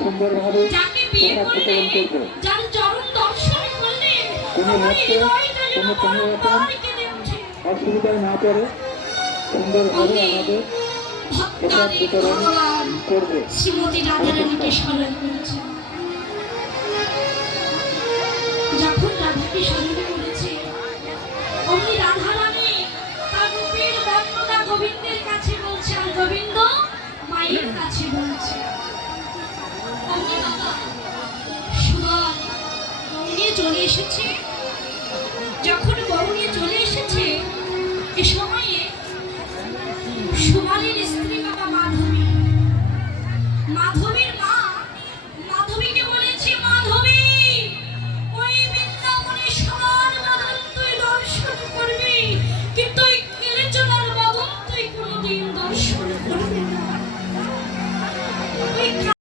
সুন্দরভাবে যাকে বিয়ে করলে যার চরণ দর্শন করলে কোনো অসুবিধায় না পড়ে সুন্দরভাবে আমাদের প্রসাদ বিতরণ করবে। শ্রীমতী রাধারানীকে স্মরণ করেছে। যখন রাধাকে স্মরণ করেছে অমনি রাধারানী তার রূপের বর্ণনা গোবিন্দের কাছে বলছে, আর গোবিন্দ মায়ের কাছে বলছে। অমনি বাবা সুবল নিয়ে চলে এসেছে। যখন বউ নিয়ে চলে এসেছে এ সময়ে সুবলের স্ত্রী বাবা মাধবী